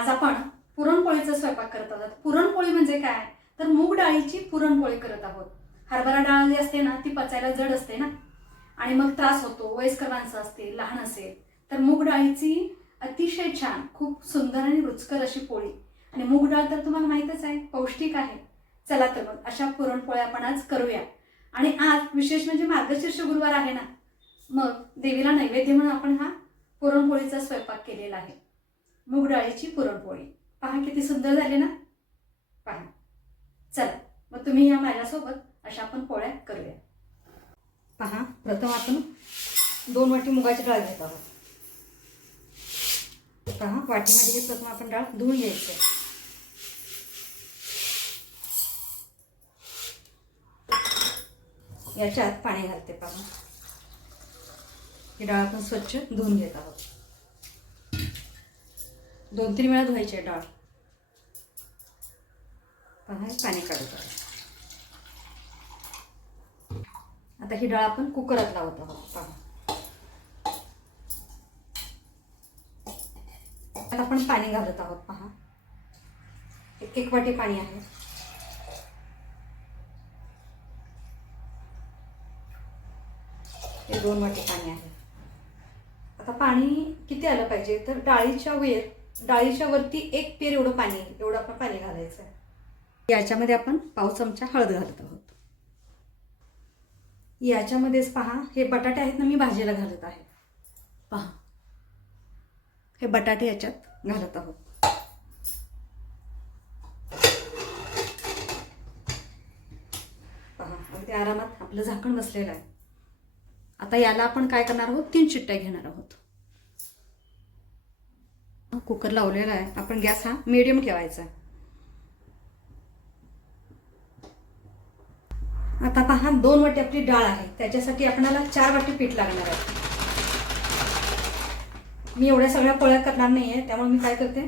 आज आपण पुरणपोळीचा स्वयंपाक करत आहोत. पुरणपोळी म्हणजे काय? तर मूग डाळीची पुरणपोळी करत आहोत. हरभरा डाळ जी असते ना ती पचायला जड असते ना? आणि मग त्रास होतो वयस्कर माणसं असतील लहान असेल तर मूग डाळीची अतिशय छान खूप सुंदर आणि रुचकर अशी पोळी. आणि मूग डाळ तर तुम्हाला माहीतच आहे पौष्टिक आहे. चला तर मग अशा पुरणपोळ्या आपण आज करूया. आणि आज विशेष म्हणजे मार्गशीर्ष गुरुवार आहे ना? मग देवीला नैवेद्य म्हणून आपण हा पुरणपोळीचा स्वयंपाक केलेला आहे. मूग डाळीची पुरणपोळी. पहा किती सुंदर झाले ना? पहा. चला मग तुम्ही या माझ्यासोबत अशा आपण पोळ्या करूया. पहा प्रथम आपण दोन वाटी मुगाची डाळ घेत आहोत. पहा वाटीमध्ये हे प्रथम आपण डाळ धुवून घ्यायची याच्या याच्यात पाणी घालते पहा. ही डाळ आपण स्वच्छ धुवून घेत आहोत. दोन तीन वेळा धुवायचे डाळ. पहा पाणी काढत आता ही डाळ आपण कुकरात लावत आहोत. पहा. आता आपण पाणी घालत आहोत पहा. एक एक वाटी पाणी आहे. हे दोन वाटी पाणी आहे. आता पाणी किती आलं पाहिजे? तर डाळीच्या वेर डाळीच्या वरती एक पेर एवढं पाणी एवढं आपण पाणी घालायचं आहे याच्यामध्ये आपण पाव चमचा हळद घालत आहोत. याच्यामध्येच पहा हे बटाटे आहेत ना मी भाजीला घालत आहे. पहा. हे बटाटे याच्यात घालत आहोत. पहा अगदी आरामात आपलं झाकण बसलेलं आहे. आता याला आपण काय करणार आहोत? तीन चिट्ट्या घेणार आहोत. कुकर लावलेला आहे. आपण गॅस हा मिडियम ठेवायचा आहे. आता पहा दोन वाटी आपली डाळ आहे. त्याच्यासाठी आपल्याला चार वाटी पीठ लागणार आहे. मी एवढ्या सगळ्या पोळ्या करणार नाही आहे त्यामुळे मी काय करते?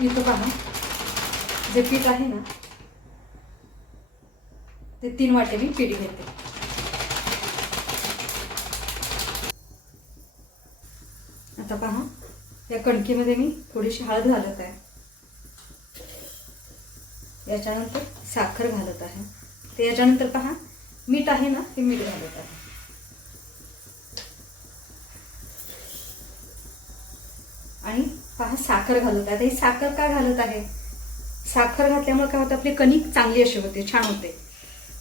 इथं पहा. जे पीठ आहे ना ते तीन वाटे मी पीठ घेते. आता पहा. या कणकीमध्ये मी थोडीशी हळद घालत आहे. याच्यानंतर साखर घालत आहे. ते याच्यानंतर पहा मीठ आहे ना ते मीठ घालत आहे. आणि पहा साखर घालत आहे. ही साखर का घालत आहे? साखर घातल्यामुळे काय होतं आपली कणिक चांगली अशी होते छान होते.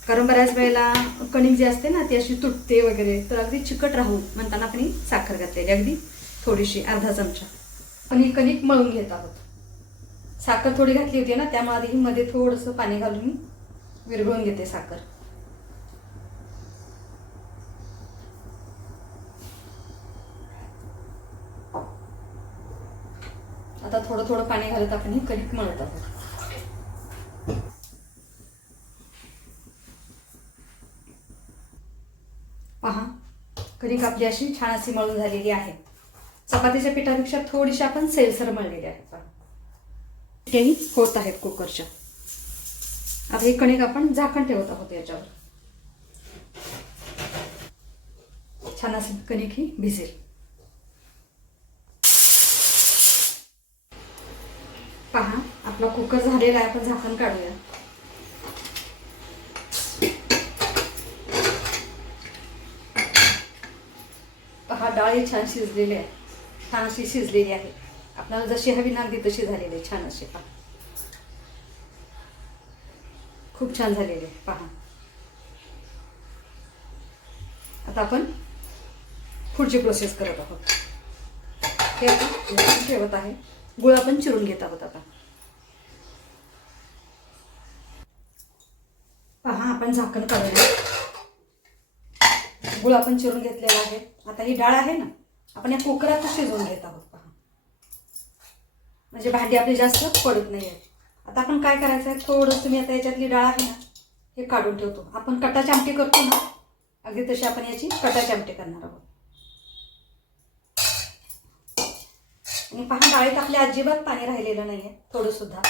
कारण बऱ्याच वेळेला कणिक जी असते ना ती अशी तुटते वगैरे तर अगदी चिकट राहू म्हणताना आपण साखर घातलेली. अगदी थोडीशी अर्धा चमचा. पण ही कणिक मळून घेत आहोत. साखर थोडी घातली होती ना त्यामुळे आधी मध्ये थोडंसं पाणी घालून मी विरघळून घेते साखर. आता थोडं थोडं पाणी घालत आपण ही कणिक मळत आहोत. पहा कणिक आपली अशी छान अशी मळून झालेली आहे. चपातीच्या पिठापेक्षा थोडीशी आपण सेलसर मळलेली आहे तेही होत आहेत कुकरच्या. आता हे कणिक आपण झाकण ठेवत आहोत याच्यावर. छान असेल कणिक ही भिजेल. पहा आपला कुकर झालेला आहे आपण झाकण काढूया. पहा डाळ ही छान शिजलेली आहे. छान अशी शिजलेली आहे. आपल्याला जशी हवी ना तशी झालेली आहे छान अशी पहा. खूप छान झालेली आहे पहा. आता आपण पुढची प्रोसेस करत आहोत. हे आपण ठेवत आहे. गुळ आपण चिरून घेत आहोत आता. पहा आपण झाकण काढूया गुळ आपण चिरून घेतलेला आहे. आता ही डाळ आहे ना? आपण या कुकरातच शिजवून घेत आहोत पहा. म्हणजे भांडी आपली जास्त पडत नाही आहे आता आपण काय करायचं आहे? थोडंसं मी आता याच्यातली डाळ आहे ना हे काढून ठेवतो. आपण कटाची आमटी करतो ना अगदी तशी आपण याची कटाची आमटी करणार आहोत. आणि पहा डाळीत आपल्या अजिबात पाणी राहिलेलं नाही आहे थोडंसुद्धा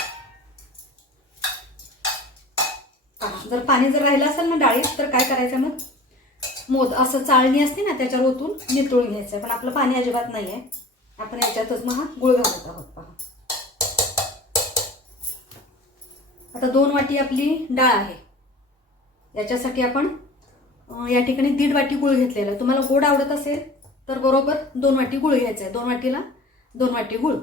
जर पाणी जर राहिलं असेल ना डाळीत तर काय करायचं मग? मोद असं चाळणी असते ना त्याच्यावर ओतून नितळून घ्यायचं पण आपलं पाणी अजिबात नाही आहे आपण याच्यातच मग हा गुळ घालत आहोत पहा. आता दोन वाटी आपली डाळ आहे. याच्यासाठी आपण या ठिकाणी दीड वाटी गुळ घेतलेला आहे. तुम्हाला गोड आवडत असेल तर बरोबर दोन वाटी गुळ घ्यायचा आहे. दोन वाटीला दोन वाटी गुळ.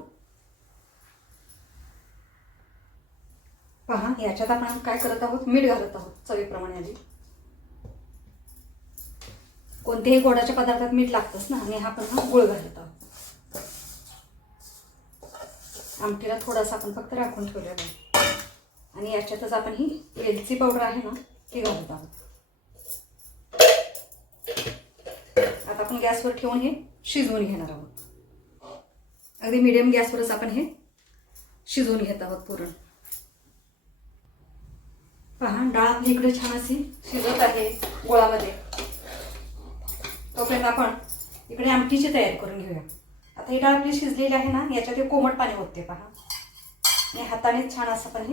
पहा याच्यात आपण काय करत आहोत? मीठ घालत आहोत चवीप्रमाणे आधी. कोणत्याही गोडाच्या पदार्थात मीठ लागतंच ना आणि हा पण गुळ घालत आहोत. आमटीला थोडासा आपण फक्त राखून ठेवलेला आहे. आणि याच्यातच आपण ही वेलची पावडर आहे ना ती घालत आहोत. आता आपण गॅसवर ठेवून हे शिजवून घेणार आहोत. अगदी मिडियम गॅसवरच आपण हे शिजवून घेत आहोत पुरण. पहा डाळ आपली इकडे छान अशी शिजत आहे गोळामध्ये. तोपर्यंत आपण इकडे आमटीची तयारी करून घेऊया. आता ही डाळ आपली शिजलेली आहे ना याच्यात हे कोमट पाणी होते पहा. आणि हाताने छान असं पण हे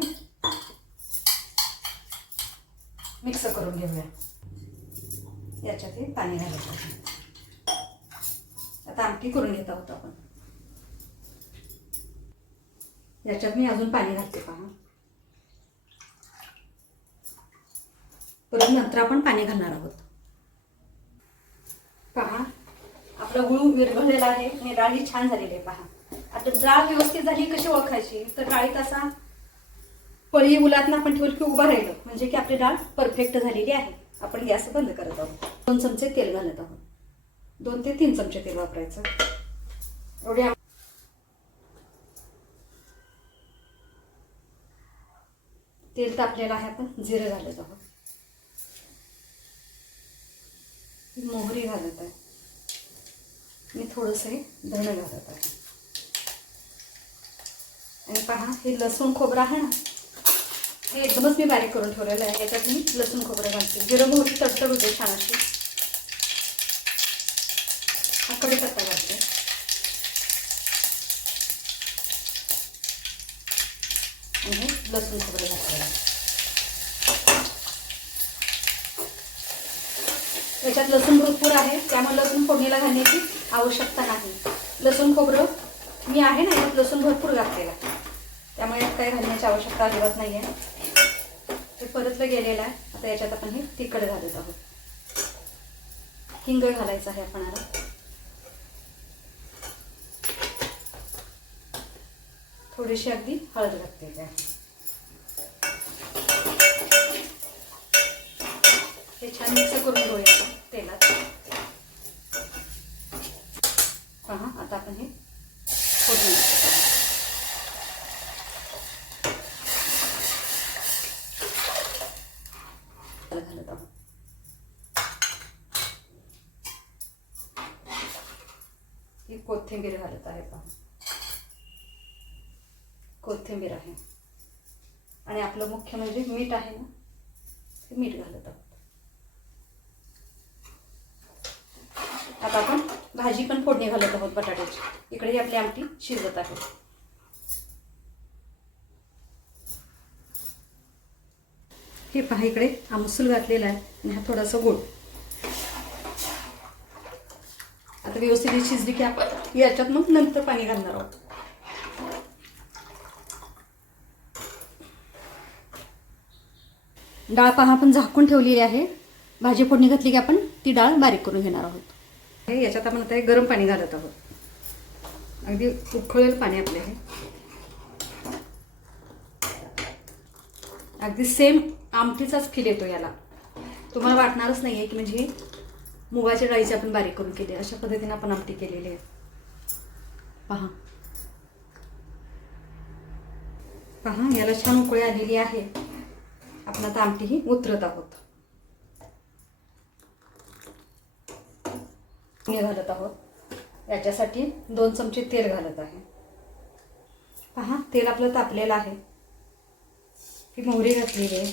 मिक्स करून घेऊया. याच्यात हे पाणी घालायचं आता आमटी करून घेत आहोत आपण. याच्यात मी अजून पाणी घालते पहा. परत नंतर आपण पाणी घालणार आहोत. पहा. आपला गुळू विरघळलेला आहे आणि डाळ ही छान झालेली आहे पहा. आता डाळ व्यवस्थित झाली कशी ओळखायची? तर डाळीत असा पळी उलात आपण ठेवलं की उभं राहिलं. म्हणजे की आपली डाळ परफेक्ट झालेली आहे. आपण गॅस बंद करत आहोत. दोन चमचे तेल घालत आहोत. दोन ते तीन चमचे तेल वापरायचं. एवढे तेल तापलेलं आहे आपण जिरं घालत आहोत. मोहरी घालत आहे. मी थोडंसं हे धणं घालत आहे. आणि पहा हे लसूण खोबरं आहे ना? हे एकदमच मी बारीक करून ठेवलेलं आहे. याच्यात मी लसूण खोबरं घालते. जिरं मोहरी तडतड होते छान अशी हा पत्ता घालते. आणि हे लसूण खोबरं घातलेलं आहे. याच्यात लसूण भरपूर आहे. त्यामुळे लसूण फोडणीला घालण्याची आवश्यकता नाही. लसूण खोबरं मी आहे ना यात लसूण भरपूर घातलेला. त्यामुळे यात काही घालण्याची आवश्यकता अजिबात नाही आहे ते परतलं गेलेलं आहे. आता याच्यात आपण हे तिखट घालत आहोत. हिंग घालायचं आहे आपण आता. थोडीशी अगदी हळद घातलेली आहे. हे छान मिक्स करून घेऊया तेलात. पहा आता आपण हे फोडून घालत आहोत. ही कोथिंबीर घालत आहे पहा. कोथिंबीर आहे. आणि आपलं मुख्य म्हणजे मीठ आहे ना ते मीठ घालत आहोत आता आपण भाजी पण फोडणी घालत आहोत बटाट्याची. इकडे ही आपली आमटी शिजत आहे. हे पहा इकडे आमसूल घातलेला आहे आणि हा थोडासा गोड. आता व्यवस्थित शिजली की आपण याच्यात मग नंतर पाणी घालणार आहोत. डाळ पहा आपण झाकून ठेवलेली आहे. भाजी फोडणी घातली की आपण ती डाळ बारीक करून घेणार आहोत. हे याच्यात आपण आता हे गरम पाणी घालत आहोत. अगदी उखळेल पाणी आपले हे अगदी सेम आमटीचाच फील येतो याला. तुम्हाला वाटणारच नाही आहे की म्हणजे मुगाच्या डाळीची आपण बारीक करून केली अशा पद्धतीने आपण आमटी केलेली आहे. पहा. पहा याला छान उकळी आलेली आहे. आपण आता आमटी ही उतरत आहोत. हे घालत आहोत. याच्यासाठी दोन चमचे तेल घालत आहे. पहा तेल आपलं तापलेलं आहे. ही मोहरी घातलेली आहे.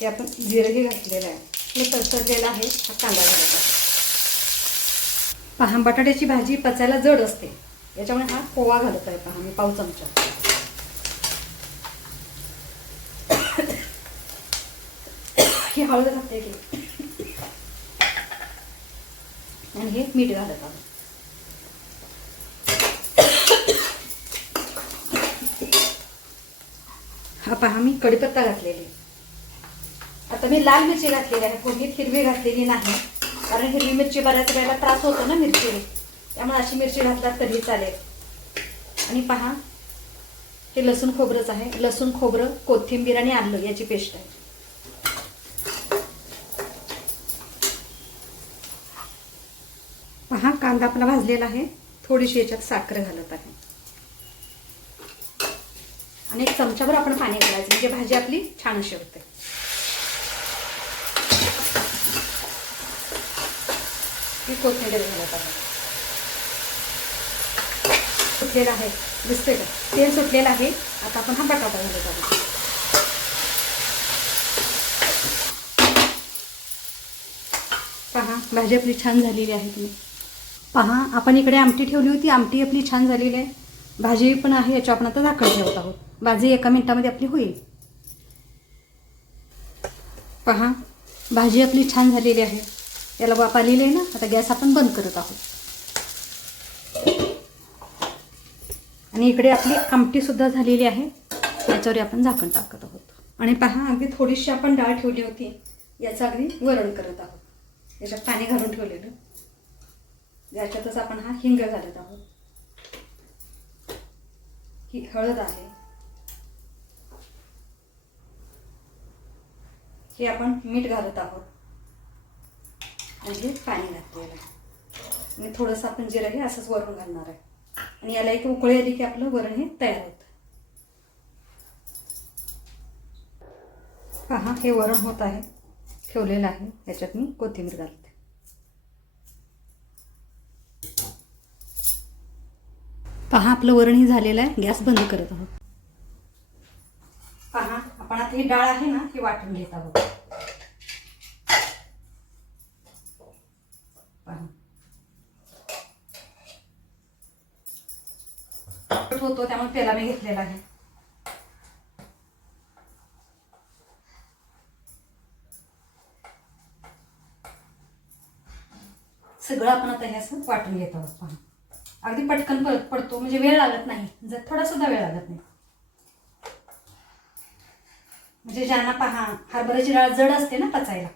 ते आपण जिरंही घातलेलं आहे. हे तडतडलेलं आहे हा कांदा घालत आहे. पहा बटाट्याची भाजी पचायला जड असते. याच्यामुळे हा पोवा घालत आहे पहा मी पाव चमचा. ही हळद घालते की आपण हे मीठ घालत आहोत. हा पहा मी कडीपत्ता घातलेली. आता मी लाल मिरची घातलेली आहे. कोणी हिरवी घातलेली नाही. कारण हिरवी मिरची बऱ्याच वेळेला त्रास होतो ना मिरची त्यामुळे अशी मिरची घातला तरी चालेल. आणि पहा हे लसूण खोबरंच आहे. लसूण खोबरं कोथिंबीर आणि आलं याची पेस्ट आहे. कांदा आपला भाजलेला आहे. थोडीशी याच्यात साखर घालत आहे. आणि एक चमचाभर आपण पाणी घालायचं म्हणजे भाजी आपली छान अशी होते. ही कोथिंबीर घालत आहे. सुटलेला आहे. दिसते का? तेल सुटलेलं आहे. आता आपण हा बटाटा घालत आहोत. पहा भाजी आपली छान झालेली आहे तुम्ही पहा आपण इकडे आमटी ठेवली होती आमटी आपली छान झालेली आहे. भाजी पण आहे याची आपण आता झाकण ठेवत आहोत. भाजी एका मिनिटामध्ये आपली होईल. पहा भाजी आपली छान झालेली आहे. याला वाफ आलेली आहे ना आता गॅस आपण बंद करत आहोत. आणि इकडे आपली आमटीसुद्धा झालेली आहे. याच्यावर आपण झाकण टाकत आहोत. आणि पहा अगदी थोडीशी आपण डाळ ठेवली होती. याचं अगदी वरण करत आहोत. याच्यात पाणी घालून ठेवलेलं. याच्यातच आपण हा हिंग घालत आहोत. ही हळद आहे. हे आपण मीठ घालत आहोत. आणि हे पाणी घातलेलं याला आणि थोडंसं आपण जिरं हे असंच वरून घालणार आहे. आणि याला एक उकळी आली की आपलं वरण हे तयार होतं. पहा हे वरण होत आहे. ठेवलेलं आहे. याच्यात मी कोथिंबीर घालते. पहा आपलं वरणही झालेलं आहे. गॅस बंद करत आहोत. पहा आपण आता ही डाळ आहे ना ही वाटून घेत आहोत. होतो त्यामुळे त्याला मी घेतलेला आहे. सगळं आपण आता हे असं वाटून घेत आहोत पहा. अगदी पटकन परत पडतो म्हणजे वेळ लागत नाही. जर थोडा सुद्धा वेळ लागत नाही. म्हणजे ज्यांना पहा हरभऱ्याची डाळ जड असते ना पचायला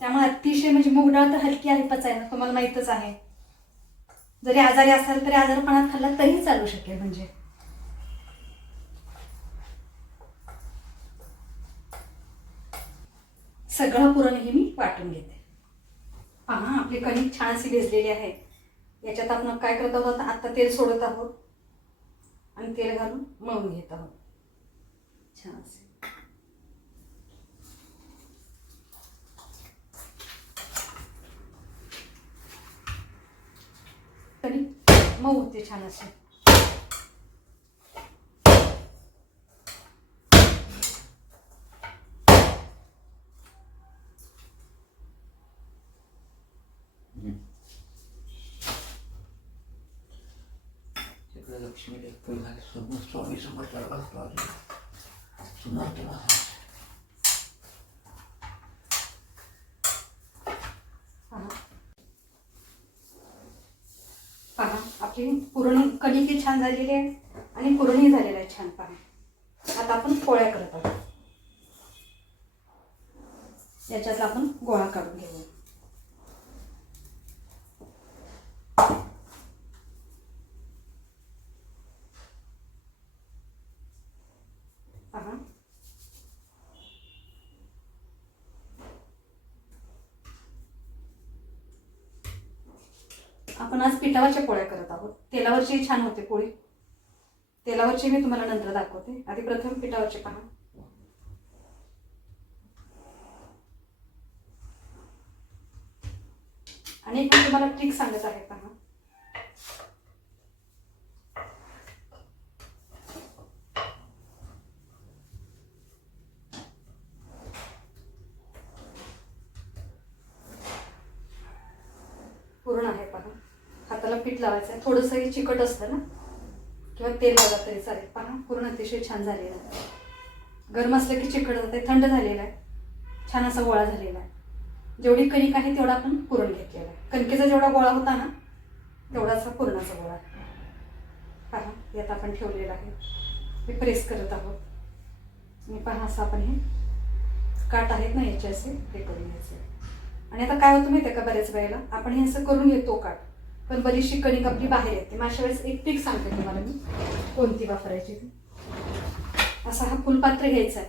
त्यामुळे अतिशय म्हणजे मूग डाळ तर हलकी आहे पचायला तुम्हाला माहीतच आहे. जरी आजारी असाल तरी आजारपणात खाल्ला तरीही चालू शकेल म्हणजे. सगळं पुरण हे मी वाटून घेते. पहा आपली कणिक छान अशी भिजलेली आहे याच्यात आपण काय करत आहोत? आता तेल सोडत आहोत. आणि तेल घालून मळून घेत आहोत. छान असे कणिक मऊ होते छान असे लक्ष्मी फुल झाले. समोर स्वामी समजला स्वामी आपली पुरण कणिकी छान झालेली आहे आणि पुरणी झाले आहे छान पहा आता आपण पोळ्या करत आहोत याच्यातला आपण गोळा काढून घेऊ पहा आपण आज पिठावरच्या पोळ्या करत आहोत. तेलावरची छान होते पोळी. तेलावरची मी तुम्हाला नंतर दाखवते. आधी प्रथम पिठावरचे पहा. आणि एक मी तुम्हाला ट्रिक सांगत आहे पहा पूर्ण आहे पहा त्याला पीठ लावायचं आहे थोडंसं हे चिकट असतं ना किंवा तेल लावलं तरी चालेल. पहा पूर्ण अतिशय छान झालेलं आहे. गरम असलं की चिकट जाते थंड झालेलं आहे. छान असा गोळा झालेला आहे. जेवढी कणिक आहे तेवढा आपण पुरण घेतलेला आहे. कणकेचा जेवढा गोळा होता ना तेवढाचा पुरणाचा गोळा. आहे. पहा यात आपण ठेवलेला आहे. हे प्रेस करत आहोत. मी पहा असं आपण हे काट आहेत ना याचे असे हे करून घ्यायचे. आणि आता काय होतं माहिती आहे का बऱ्याच वेळेला? आपण हे असं करून घेतो काट. पण बरीचशी कणिक आपली बाहेर येते. मग अशा वेळेस एक पीक सांगते तुम्हाला मी. कोणती वापरायची ती? असा हा फुलपात्र घ्यायचा आहे.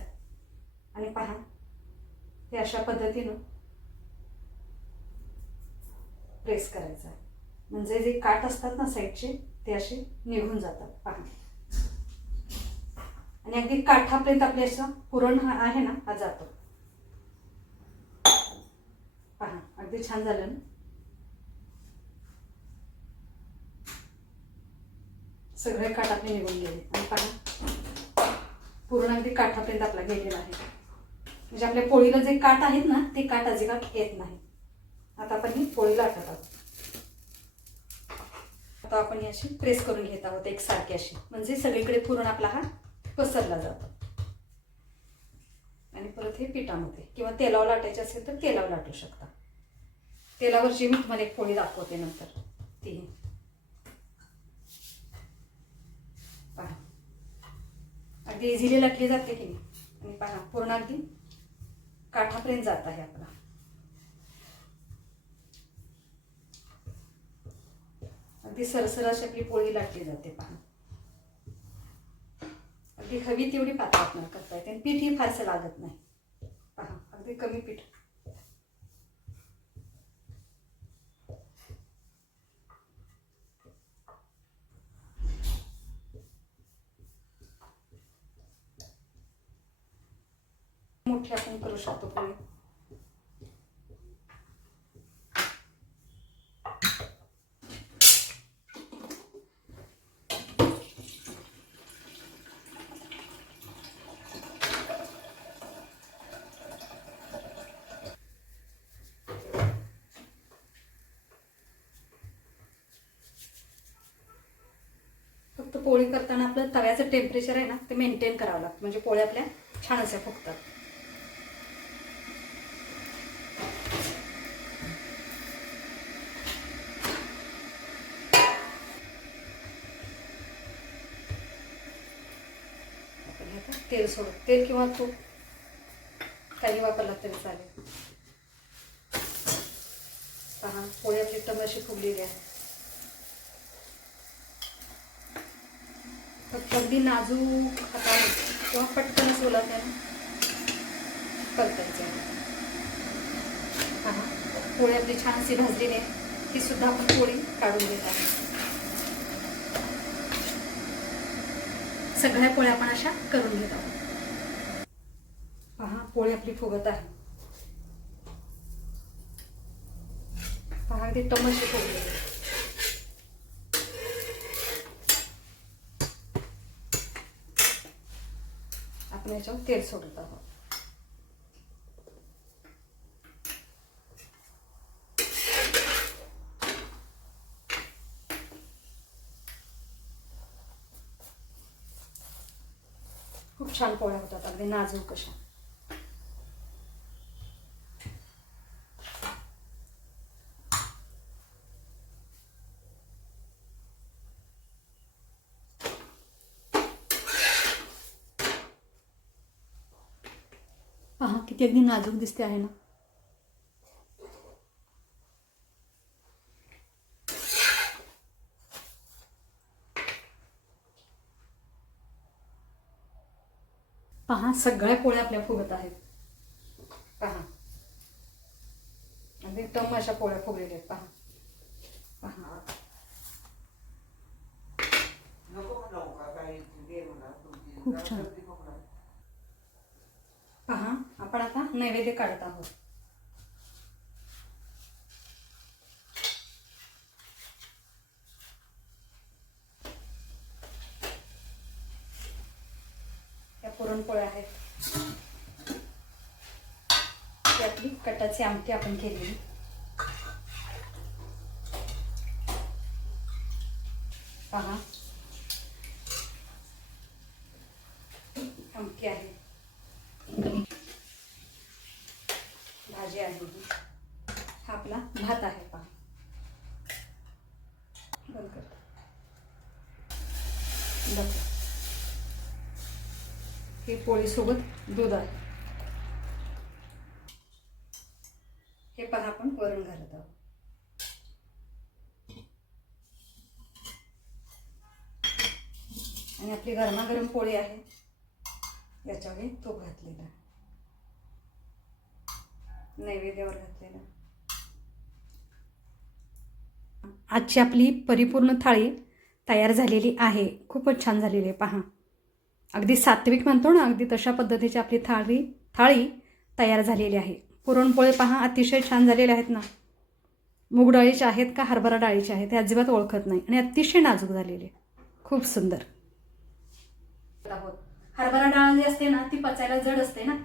आणि पहा हे अशा पद्धतीनं प्रेस करायचं आहे. म्हणजे जे काट असतात ना साईडचे ते असे निघून जातात. पहा. आणि अगदी काठापर्यंत आपले असं पुरण हा आहे ना हा जातो. पहा अगदी छान झालं ना? सगळे काठातले निघून गेले. आणि पहा पूर्ण अगदी काठापर्यंत आपला गेलेला आहे. म्हणजे आपल्या पोळीला जे काठ आहेत ना ते काठ अजिबात येत नाही. आता आपण ही पोळी लाटत आहोत. आता आपण ही अशी प्रेस करून घेत आहोत एकसारखी अशी. म्हणजे सगळीकडे पूर्ण आपला हा पसरला जातो. आणि परत हे पिठामध्ये किंवा तेलावर लाटायचे असेल तर तेलावर लाटू शकता. तेलावरची मी तुम्हाला एक पोळी दाखवते नंतर ती पहा अगदी इझिली लटली जाते की नाही? आणि पहा पूर्ण अगदी काठापर्यंत जात आहे आपला. अगदी सरसर अशी आपली पोळी लाटली जाते पहा. अगदी हवी तेवढी पातळ आपल्याला करता येते. आणि पीठही फारसं लागत नाही. पहा अगदी कमी पीठ. मोठी आपण करू शकतो पोळी फक्त पोळी करताना आपलं तव्याचं टेम्परेचर आहे ना ते मेंटेन करावं लागतं. म्हणजे पोळ्या आपल्या छान अशा फुगतात आपण हे तेल सोड तेल किंवा तूप काही वापरला तरी चालेल. पहा पोळी आपली टमाशी फुगलेली आहे. फक्त अगदी नाजूक हाताने किंवा पटकन सोलत आहे ना परतायचं पहा पोळी आपली छानशी भाजली नाही ती सुद्धा आपण पोळी काढून घेत आहे सगळ्या पोळ्या आपण अशा करून घेत आहोत. पोळी आपली फुगत आहे. पहा अगदी टमाटे फुगलेली आपण याच्यावर तेल सोडत आहोत. खूप छान पोळ्या होतात अगदी नाजूक कशा पहा किती अगदी नाजूक दिसते आहे ना. पहा सगळ्या पोळ्या आपल्या फुगत आहेत. पहा. अगदी एकदम अशा पोळ्या फुगलेल्या आहेत पहा. पहा. खूप छान. पहा आपण आता नैवेद्य काढत आहोत. या पुरणपोळ्या आहेत. त्यातली कटाची आमटी आपण केली. पहा आमटी आहे भाजी आहे ही. हा आपला भात आहे पहा बंद कर हे पोळीसोबत दूध आहे. हे पहा आपण वरण घालत आहोत. आणि आपली गरमागरम पोळी आहे. याच्यावर तूप घातलेलं. नैवेद्यावर घातलेलं. आजची आपली परिपूर्ण थाळी तयार झालेली आहे. खूपच छान झालेली आहे. पहा. अगदी सात्विक म्हणतो ना अगदी तशा पद्धतीची आपली थाळी थाळी तयार झालेली आहे. पुरणपोळे पहा अतिशय छान झालेले आहेत ना. मूग डाळीचे आहेत का हरभरा डाळीचे आहेत हे अजिबात ओळखत नाही आणि अतिशय नाजूक झालेले खूप सुंदर. हरभरा डाळ जी असते ना ती पचायला जड असते ना.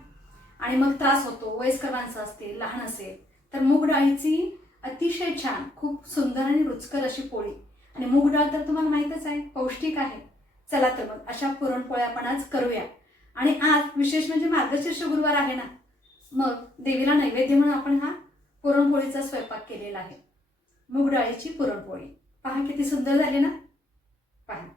आणि मग त्रास होतो वयस्कर माणसं असतील लहान असेल तर मूग डाळीची अतिशय छान खूप सुंदर आणि रुचकर अशी पोळी आणि मूग डाळ तर तुम्हाला माहीतच आहे पौष्टिक आहे. चला तर मग अशा पुरणपोळ्या आपण आज करूया. आणि आज विशेष म्हणजे मार्गशीर्ष गुरुवार आहे ना मग देवीला नैवेद्य म्हणून आपण हा पुरणपोळीचा स्वयंपाक केलेला आहे. मूग डाळीची पुरणपोळी. पहा किती सुंदर झाली ना? पहा.